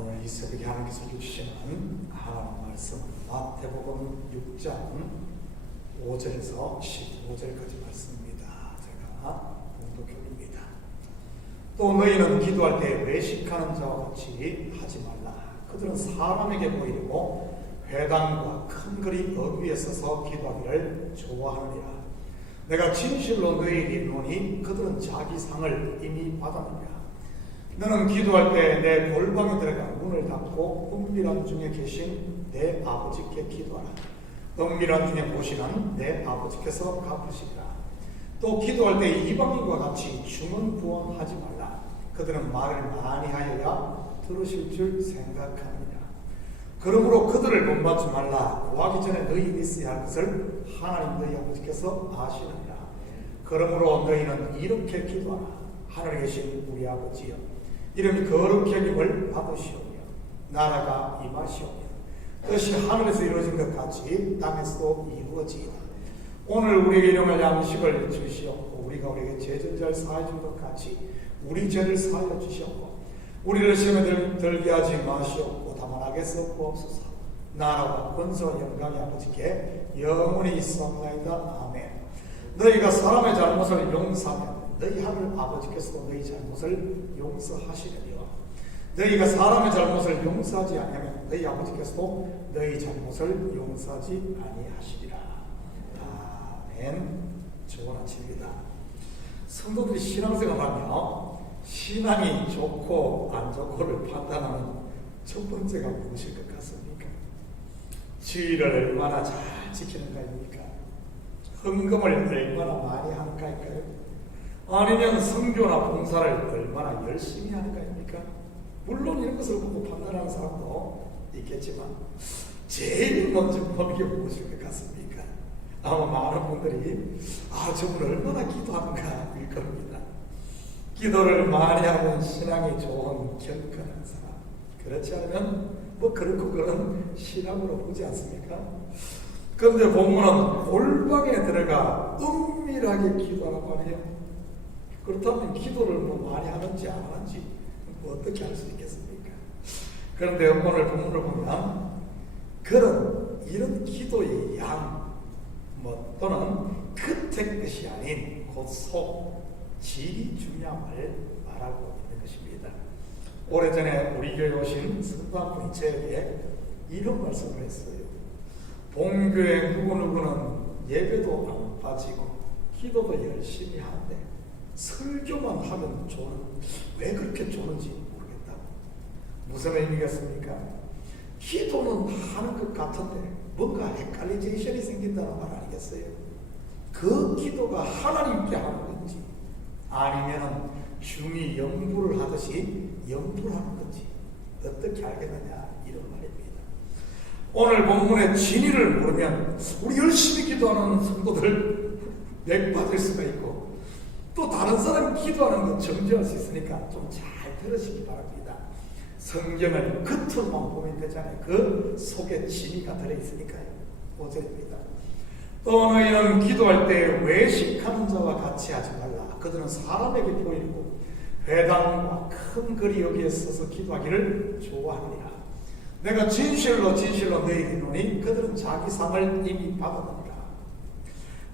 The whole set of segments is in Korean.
오늘 이 새벽에 하나님께서 주시는 하나님 말씀 마태복음 6장 5절에서 15절까지 말씀입니다. 제가 봉독해드립니다. 또 너희는 기도할 때 외식하는 자와 같이 하지 말라. 그들은 사람에게 보이려고 회당과 큰 거리 어귀에 서서 기도하기를 좋아하느니라. 내가 진실로 너희에게 이르노니 그들은 자기 상을 이미 받았느니라. 너는 기도할 때 내 골방에 들어가 문을 닫고 은밀한 중에 계신 내 아버지께 기도하라. 은밀한 중에 보시는 내 아버지께서 갚으시리라. 또 기도할 때 이방인과 같이 중언부언하지 말라. 그들은 말을 많이 하여야 들으실 줄 생각합니다. 그러므로 그들을 본받지 말라. 구하기 전에 너희에게 있어야 할 것을 하나님 너희 아버지께서 아시느니라. 그러므로 너희는 이렇게 기도하라. 하늘에 계신 우리 아버지여, 이름이 거룩히 여김을 받으시오며 나라가 임하시오며 뜻이 하늘에서 이루어진 것 같이 땅에서도 이루어지이다. 오늘 우리에게 일용할 양식을 주시옵고 우리가 우리에게 죄전자를 사해 준 것 같이 우리 죄를 사하여 주시옵고 우리를 시험에 들게 하지 마시옵고 다만 악에서 구하옵소서. 나라와 권세와 영광이 아버지께 영원히 있사옵나이다. 아멘. 너희가 사람의 잘못을 용서하면 너희 하늘 아버지께서도 너희 잘못을 용서하시려니와 너희가 사람의 잘못을 용서하지 아니하면 너희 아버지께서도 너희 잘못을 용서하지 아니하시리라. 아멘. 좋은 아침입니다. 성도들이 신앙생활하며 신앙이 좋고 안 좋고를 판단하는 첫 번째가 무엇일 것 같습니까? 주의를 얼마나 잘 지키는가입니까? 헌금을 얼마나 많이 하는가일까요? 아니면 성교나 봉사를 얼마나 열심히 하는가입니까? 물론 이런 것을 보고 판단하는 사람도 있겠지만 제일 먼저 보는 게 무엇일 것 같습니까? 아마 많은 분들이 저분 얼마나 기도하는가 일 겁니다. 기도를 많이 하면 신앙이 좋은 경건한 사람, 그렇지 않으면 그렇고 그런 신앙으로 보지 않습니까? 그런데 본문은 골방에 들어가 은밀하게 기도하라고 말해요. 그렇다면 기도를 많이 하는지 안 하는지 어떻게 알 수 있겠습니까? 그런데 오늘 본문을 보면 이런 기도의 양 또는 끝의 것이 아닌 곧 속, 질이 중요함을 말하고 있는 것입니다. 오래전에 우리 교회에 오신 선방분이 저에게 이런 말씀을 했어요. 본교회 누구누구는 예배도 안 빠지고 기도도 열심히 하는데 설교만 하면 왜 그렇게 좋은지 모르겠다고. 무슨 의미겠습니까? 기도는 하는 것 같은데 뭔가 헷갈리제이션이 생긴다는 말 아니겠어요? 그 기도가 하나님께 하는 건지 아니면 중이 연부를 하듯이 연부를 하는 건지 어떻게 알겠느냐 이런 말입니다. 오늘 본문의 진위를 모르면 우리 열심히 기도하는 성도들 맥 빠질 수가 있고 또 다른 사람이 기도하는 거 정죄할 수 있으니까 좀 잘 들으시기 바랍니다. 성경을 겉으로만 보면 되잖아요. 그 속에 진위가 들어있으니까요. 5절입니다. 또 너희는 기도할 때 외식하는 자와 같이 하지 말라. 그들은 사람에게 보이고 회당과 큰 거리 여기에 서서 기도하기를 좋아하느니라. 내가 진실로 너희에게 이르노니 그들은 자기 상을 이미 받았느니라.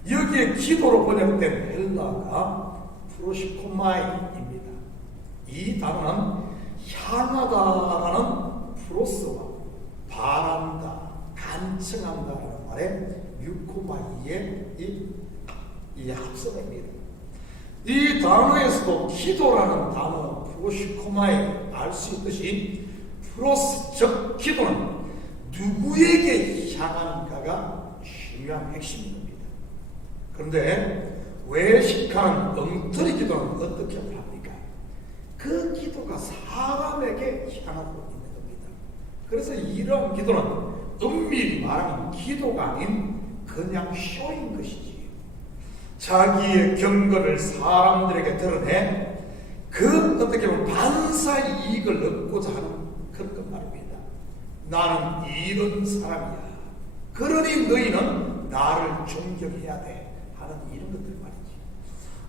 여기에 기도로 번역된 헬라가 프로시코마이입니다. 이 단어는 향하다라는 프로스와 바란다, 간청한다라는 말에 유코마이의 이 합성입니다. 이 단어에서도 기도라는 단어 프로시코마이 알 수 있듯이 프로스 즉 기도는 누구에게 향하는가가 중요한 핵심인 겁니다. 그런데 외식하는 엉터리 기도는 어떻게 합니까? 그 기도가 사람에게 향하고 있는 겁니다. 그래서 이러한 기도는 은밀히 말하면 기도가 아닌 그냥 쇼인 것이지. 자기의 경건을 사람들에게 드러내 어떻게 보면 반사 이익을 얻고자 하는 그런 것 말입니다. 나는 이런 사람이야. 그러니 너희는 나를 존경해야 돼. 하는 이런 것들 말이지.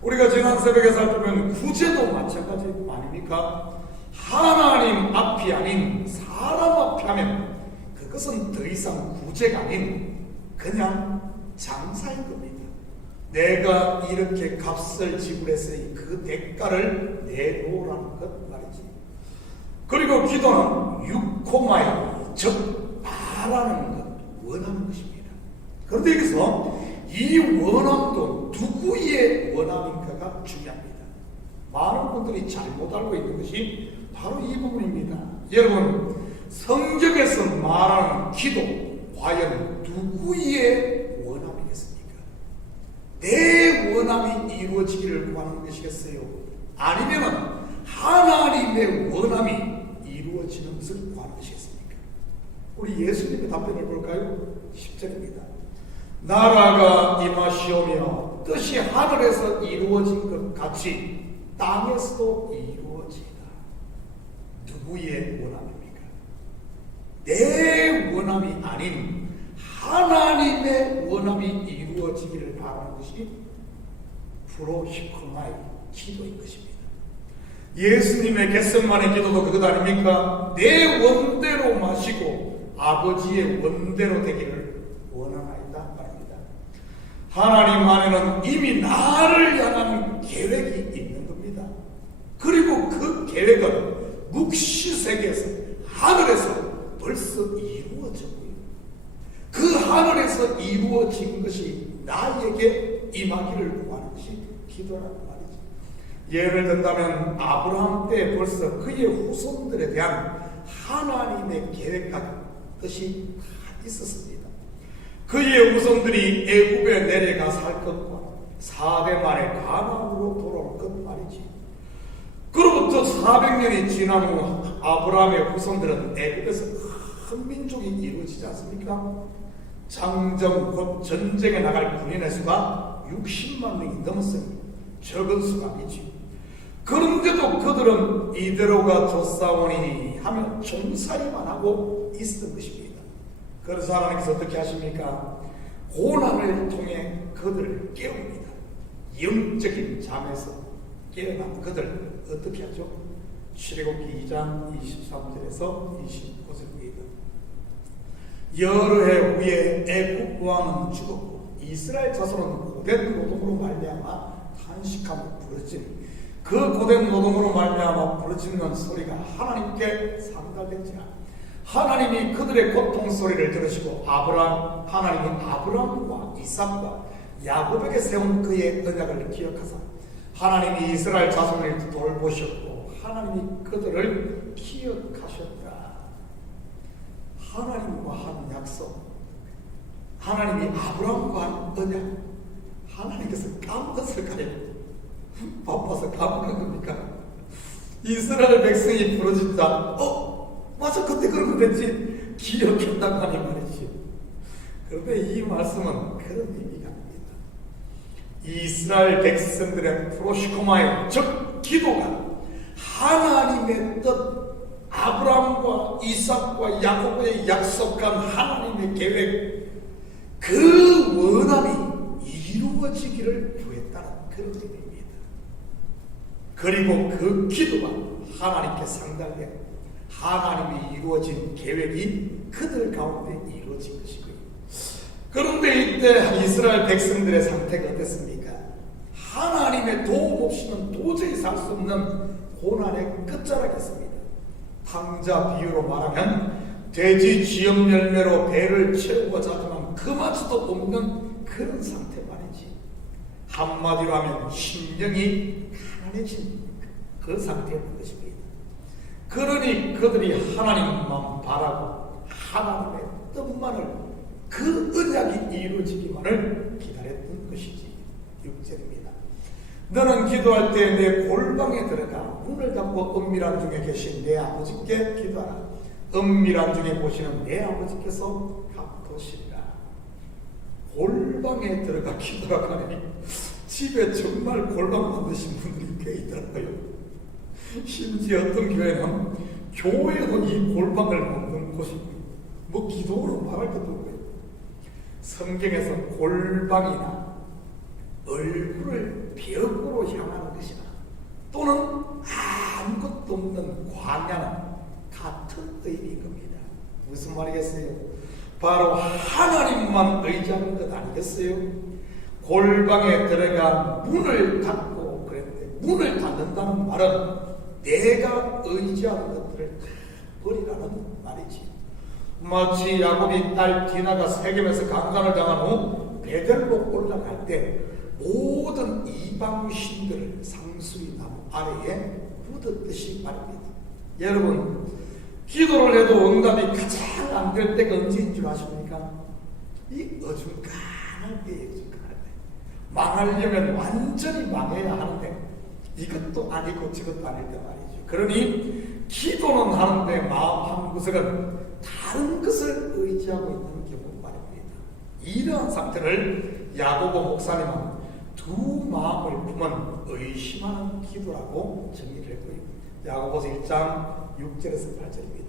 우리가 지난 새벽에 살펴보면 구제도 마찬가지 아닙니까? 하나님 앞이 아닌 사람 앞에 하면 그것은 더 이상 구제가 아닌 그냥 장사인 겁니다. 내가 이렇게 값을 지불했으니 그 대가를 내놓으라는 것 말이지. 그리고 기도는 유코마이, 즉 바라는 것, 원하는 것입니다. 그런데 여기서 이 원함도 누구의 원함인가가 중요합니다. 많은 분들이 잘못 알고 있는 것이 바로 이 부분입니다. 여러분, 성경에서 말하는 기도, 과연 누구의 원함이겠습니까? 내 원함이 이루어지기를 구하는 것이겠어요? 아니면 하나님의 원함이 이루어지는 것을 구하는 것이겠습니까? 우리 예수님의 답변을 볼까요? 10절입니다. 나라가 임하시오며 뜻이 하늘에서 이루어진 것 같이 땅에서도 이루어지이다. 누구의 원함입니까? 내 원함이 아닌 하나님의 원함이 이루어지기를 바라는 것이 프로시코마의 기도인 것입니다. 예수님의 겟세마네 기도도 그것 아닙니까? 내 원대로 마시고 아버지의 원대로 되기를 원하나이다 말입니다. 하나님 안에는 이미 나를 향한 계획이 있는 겁니다. 그리고 그 계획은 묵시세계에서 하늘에서 벌써 이루어졌고요. 그 하늘에서 이루어진 것이 나에게 임하기를 구하는 것이 기도라는 말이죠. 예를 든다면 아브라함 때 벌써 그의 후손들에 대한 하나님의 계획과 뜻이 다 있었습니다. 그의 후손들이 애굽에 내려가 살 것과 400 만에 가나안으로 돌아올 것 말이지. 그로부터 400년이 지난 후 아브라함의 후손들은 애굽에서 큰 민족이 이루어지지 않습니까? 장정 곧 전쟁에 나갈 군인의 수가 60만 명이 넘었으니 적은 수가 아니지. 그런데도 그들은 이대로가 좋사오니 하며 종살이만 하고 있었던 것입니다. 그래서 하나님께서 어떻게 하십니까? 고난을 통해 그들을 깨웁니다. 영적인 잠에서 깨어난 그들 어떻게 하죠? 출애굽기 2장 23절에서 29절입니다. 여러 해 후에 애굽 왕은 죽었고 이스라엘 자손은 고된 노동으로 말미암아 탄식하며 부르짖니 그 고된 노동으로 말미암아 부르짖는 소리가 하나님께 상달된지라. 하나님이 그들의 고통 소리를 들으시고 하나님이 아브라함과 이삭과 야곱에게 세운 그의 언약을 기억하사 하나님이 이스라엘 자손을 돌보셨고 하나님이 그들을 기억하셨다. 하나님과 한 약속, 하나님이 아브라함과 한 언약, 하나님께서 까먹었을까요? 바빠서 까먹은 겁니까? 이스라엘 백성이 부르짖자 맞아, 그때 그런 거 됐지, 기억했다고 하니 말이지. 그런데 이 말씀은 그런 의미가 아닙니다. 이스라엘 백성들의 프로시코마의 즉 기도가 하나님의 뜻, 아브라함과 이삭과 야곱에 약속한 하나님의 계획, 그 원함이 이루어지기를 구했다는 그런 의미입니다. 그리고 그 기도가 하나님께 상달되고 하나님이 이루어진 계획이 그들 가운데 이루어진 것이고요. 그런데 이때 이스라엘 백성들의 상태가 어땠습니까? 하나님의 도움 없이는 도저히 살 수 없는 고난의 끝자락이었습니다. 탕자 비유로 말하면 돼지 쥐염 열매로 배를 채우고자 하지만 그마저도 없는 그런 상태 말이지. 한마디로 하면 심령이 가난해진 그 상태였던 것입니다. 그러니 그들이 하나님만 바라고 하나님의 뜻만을, 그 언약이 이루어지기만을 기다렸던 것이지. 6절입니다. 너는 기도할 때 내 골방에 들어가 문을 닫고 은밀한 중에 계신 내 아버지께 기도하라. 은밀한 중에 보시는 내 아버지께서 갚으시리라. 골방에 들어가 기도하라 하니 집에 정말 골방 만드신 분들이 꽤 있더라고요. 심지어 어떤 교회는 교회도 이 골방을 만든 곳이고 뭐 기도로 말할 것도 없고요. 성경에서 골방이나 얼굴을 벽으로 향하는 것이나 또는 아무것도 없는 광야는 같은 의미인 겁니다. 무슨 말이겠어요? 바로 하나님만 의지하는 것 아니겠어요? 골방에 들어가 문을 닫고 그랬는데, 문을 닫는다는 말은 내가 의지하는 것들을 다 버리라는 말이지. 마치 야곱이 딸 디나가 세겜에서 강간을 당한 후 베델로 올라갈 때 모든 이방 신들을 상수리 나무 아래에 묻었듯이 말입니다. 여러분, 기도를 해도 응답이 가장 안 될 때가 언제인 줄 아십니까? 이 어중간할 때예요. 어중간할 때. 망하려면 완전히 망해야 하는데 이것도 아니고 저것도 아닐 때 말이죠. 그러니 기도는 하는데 마음 한 구석은 다른 것을 의지하고 있는 경우 말입니다. 이러한 상태를 야고보 목사님은 두 마음을 품은 의심하는 기도라고 정의를 했고요. 야고보서 1장 6절에서 8절입니다.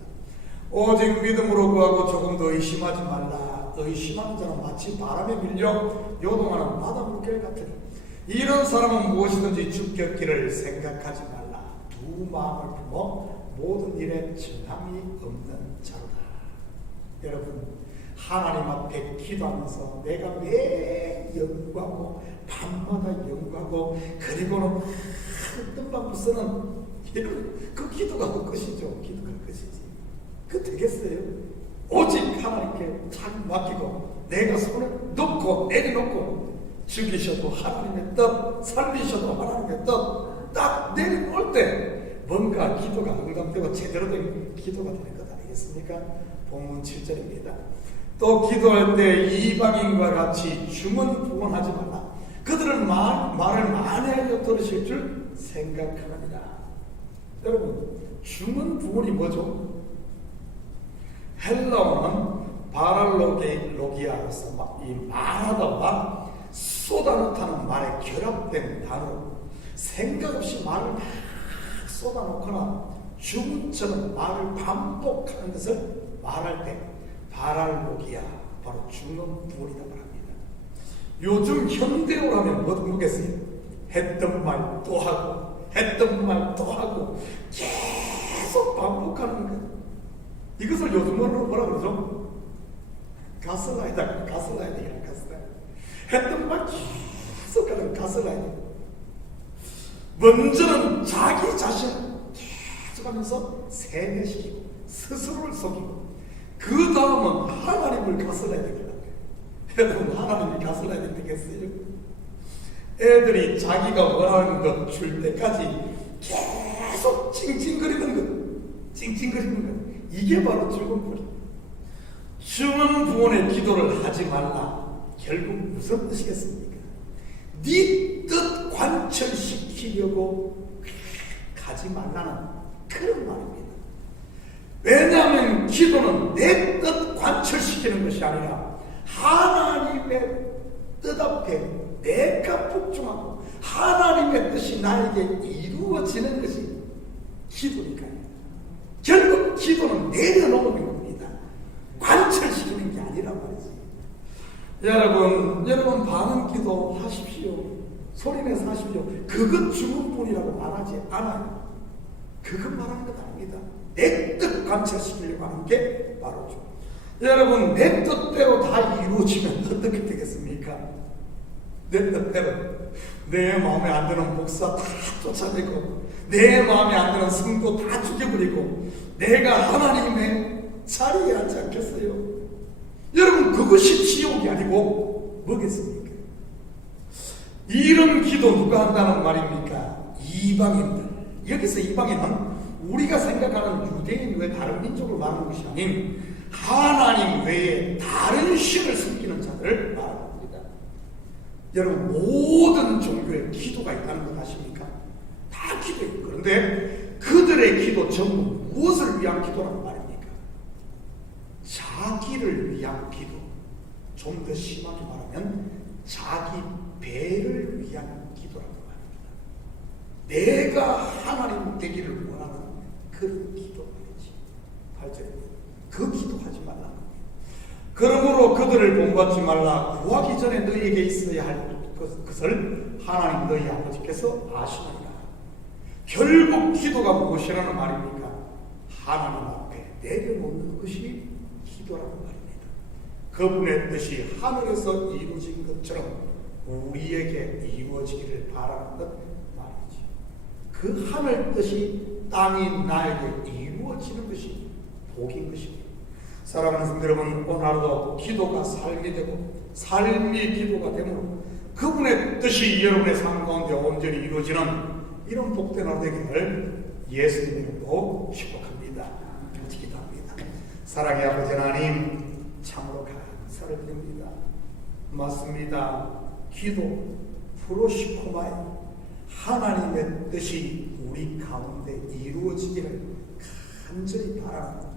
오직 믿음으로 구하고 조금 더 의심하지 말라. 의심하는 자는 마치 바람에 밀려 요동하는 바닷물결 같으니 이런 사람은 무엇이든지 죽겠기를 생각하지 말라. 두 마음을 품어 모든 일에 정함이 없는 자로다. 여러분, 하나님 앞에 기도하면서 내가 매 연구하고 밤마다 연구하고 그리고는 뜻만 쓰는 그 기도가 그 것이죠. 기도가 그 것이지. 그 되겠어요? 오직 하나님께 잘 맡기고 내가 손을 놓고 내려놓고 죽이셔도 하나님의 뜻, 살리셔도 하나님의 뜻 딱 내려놓을 때 뭔가 기도가 응답되고 제대로 된 기도가 되는 것 아니겠습니까? 본문 7절입니다. 또 기도할 때 이방인과 같이 주문부원하지 말라. 그들은 말을 만회하여 들으실 줄 생각하느니라. 여러분, 주문부원이 뭐죠? 헬라어는 바랄로기아로서 이 말하다와 쏟아놓다는 말에 결합된 단어로 생각 없이 말을 막 쏟아놓거나 주문처럼 말을 반복하는 것을 말할 때 바랄로기아, 바로 주문부원이라고 합니다. 요즘 현대어로 하면 뭐겠어요? 했던 말 또 하고 했던 말 또 하고 계속 반복하는 것. 이것을 요즘으로 뭐라 그러죠? 가스라이딩이라 가스라이딩. 했던 말 계속 하는 가스라이딩. 먼저는 자기 자신을 계속 하면서 세뇌시키고 스스로를 속이고 그 다음은 하나님을 가스라이딩이라고 해요. 여러분, 하나님이 가스라이딩 되겠어요? 애들이 자기가 원하는 것 줄 때까지 계속 찡찡거리는 것, 찡찡거리는 것. 이게 바로 주문부원. 주문부원의 기도를 하지 말라. 결국 무슨 뜻이겠습니까? 네 뜻 관철시키려고 가지 말라는 그런 말입니다. 왜냐하면 기도는 내 뜻 관철시키는 것이 아니라 하나님의 뜻 앞에 내가 복종하고 하나님의 뜻이 나에게 이루어지는 것이 기도니까요. 결국 기도는 내려놓는 겁니다. 관철시키는 게 아니란 말이지. 여러분 반응 기도 하십시오. 소리내서 하십시오. 그것 주문부원이라고 말하지 않아요. 그것 말하는 것 아닙니다. 내 뜻 관철시키려고 하는 게 바로 주. 여러분, 내 뜻대로 다 이루어지면 어떻게 되겠습니까? 내 뜻대로 내 마음에 안 드는 목사 다 쫓아내고 내 마음에 안 드는 성도 다 죽여버리고 내가 하나님의 자리에 앉지 않겠어요? 여러분, 그것이 지옥이 아니고 뭐겠습니까? 이런 기도 누가 한다는 말입니까? 이방인들. 여기서 이방인은 우리가 생각하는 유대인 외 다른 민족을 말하는 것이 아닌 하나님 외에 다른 신을 섬기는 자들을 말하는 겁니다. 여러분, 모든 종교에 기도가 있다는 것 아십니까? 다 기도해요. 그런데 그들의 기도 전부 무엇을 위한 기도라는 말입니까? 자기를 위한 기도. 좀 더 심하게 말하면 자기 배를 위한 기도라는 말입니다. 내가 하나님 되기를 원하는 그런 기도 말이지. 8절입니다. 그 기도하지 말라. 그러므로 그들을 본받지 말라. 구하기 전에 너희에게 있어야 할 것을 하나님 너희 아버지께서 아시느니라. 결국 기도가 무엇이라는 말입니까? 하나님 앞에 내려놓는 것이 기도라는 말입니다. 그분의 뜻이 하늘에서 이루어진 것처럼 우리에게 이루어지기를 바라는 것 말이지. 그 하늘 뜻이 땅이 나에게 이루어지는 것이 복인 것입니다. 사랑하는 성도 여러분, 오늘 하루도 기도가 삶이 되고 삶이 기도가 되므로 그분의 뜻이 여러분의 삶 가운데 온전히 이루어지는 이런 복된 하루 되기를 예수님의 이름으로 축복합니다. 같이 기도합니다. 사랑의 아버지 하나님, 참으로 감사를 드립니다. 맞습니다. 기도 프로시코마에 하나님의 뜻이 우리 가운데 이루어지기를 간절히 바랍니다.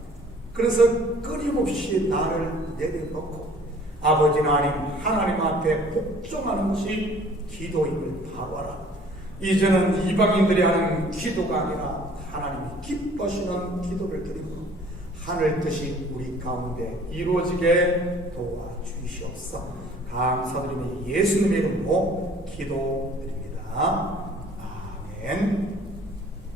그래서 끊임없이 나를 내려놓고 아버지 하나님 앞에 복종하는 것이 기도임을 바라라. 이제는 이방인들이 하는 기도가 아니라 하나님이 기뻐하시는 기도를 드리므로 하늘 뜻이 우리 가운데 이루어지게 도와주시옵소서. 감사드리며 예수님의 이름으로 기도드립니다.